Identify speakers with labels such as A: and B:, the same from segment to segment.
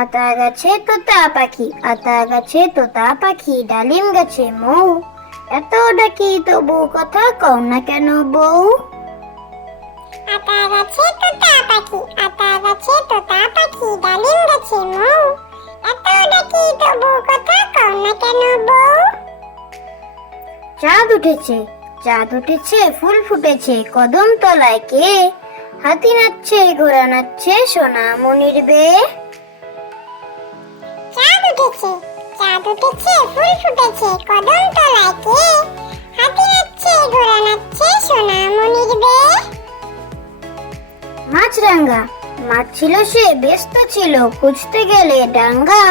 A: আতা গাছে তোতা পাখি আতা গাছে তোতা পাখি ডালিম গাছে মৌ এত ডাকি তবু কথা কও না কেন বউ
B: আতা গাছে তোতা পাখি আতা গাছে তোতা পাখি ডালিম গাছে মৌ এত ডাকি তবু কথা কও না কেন বউ
A: চাঁদ উঠেছে চাঁদ উঠেছে ফুল ফুটেছে কদম তলায় কে? হাতি নাচছে ঘোড়া নাচছে সোনা মনির বে।
B: চাঁদ উঠেছে চাঁদ উঠেছে ফুল ফুটেছে কদম তলায় কে? হাতি নাচছে ঘোড়া নাচছে সোনা মনির বে।
A: মাছরাঙ্গা মাছ ছিল সে ব্যস্ত ছিল খুঁজতে গেলে ডাঙ্গা।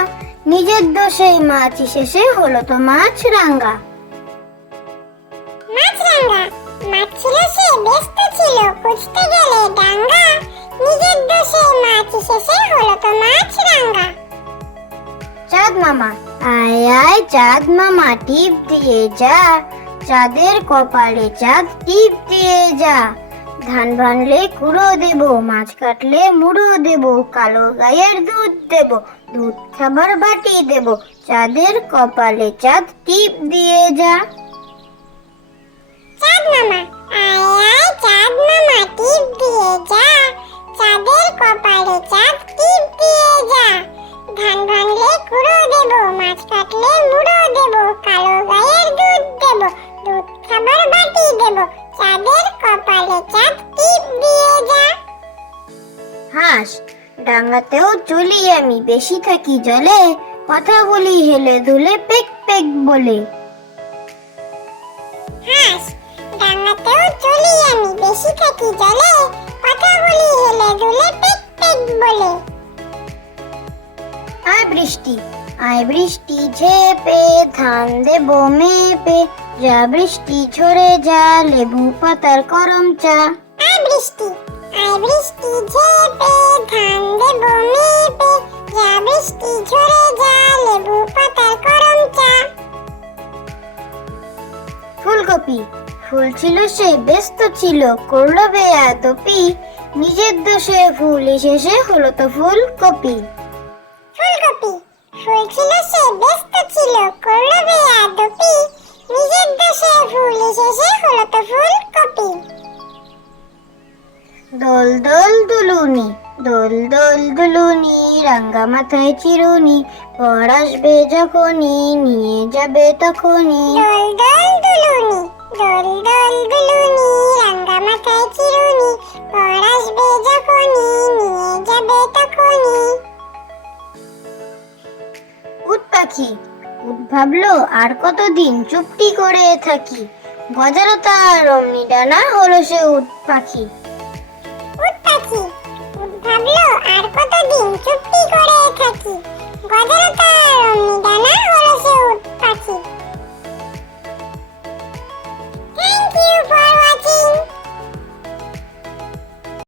A: নিজের দোষেই মাছ শেষে হলো তো মাছ রাঙ্গা
B: মাছরাঙ্গা। মাছ ছিল সে ব্যস্ত ছিল, খুঁজতে গেলে ডাঙ্গা, নিজের দোষে মাছ শেষে হলো তো মাছরাঙ্গা।
A: চাঁদ মামা, আয় আয় চাঁদ মামা, টিপ দিয়ে যা। চাঁদের কপালে চাঁদ, টিপ দিয়ে যা। ধান ভানলে কুড়ো দেব, মাছ কাটলে মুড়ো দেব, কালো গায়ের দুধ দেব, দুধ খাবার বাটি দেব। চাঁদের কপালে চাঁদ, টিপ দিয়ে যা।
B: কপালে চাঁদ টিপ দিয়ে যা। ধান ভাঙলে কুড়ো দেব মাছ কাটলে মুড়ো দেব কালো গায়ের দুধ দেব দুধ খাবার বাটি দেব চাঁদের কপালে চাঁদ টিপ দিয়ে যা।
A: হাঁস ডাঙ্গাতেও চলি আমি বেশি থাকি জলে কথা বলি হেলে ধুলে পেক পেক বলে।
B: হাঁস ডাঙাতেও চলি আমি বেশি থাকি জলে
A: আয় বৃষ্টি আয় বৃষ্টি ঝেপে ধান দেব মেপে যা বৃষ্টি ঝরে যা লেবু পাতার করম চা।
B: আয় বৃষ্টি আয় বৃষ্টি ঝেপে ধান দেব মেপে যা বৃষ্টি ঝরে যা লেবু পাতার করম চা।
A: ফুলকপি ফুল ছিল সে ব্যস্ত ছিল করল বেয়াদপি। নিজের দোষে ফুল শেষে হলো তো ফুলকপি।
B: ফুল সে ব্যস্ত ছিল। করল বেয়াদপি নিজের দোষে ফুল শেষে হলো তো ফুলকপি
A: দোল দোল দুলুনি দোল দোল দুলুনি রাঙ্গা মাথায় চিরুনি পর আসবে যখনই নিয়ে যাবে তখনই।
B: দোল দোল দুলুনি দোল দোল দুলুনি
A: পাখি ভাবলো, আর কতদিন চুপটি করে থাকি? গজারো তার অমনি ডানা হলো সে উট পাখি।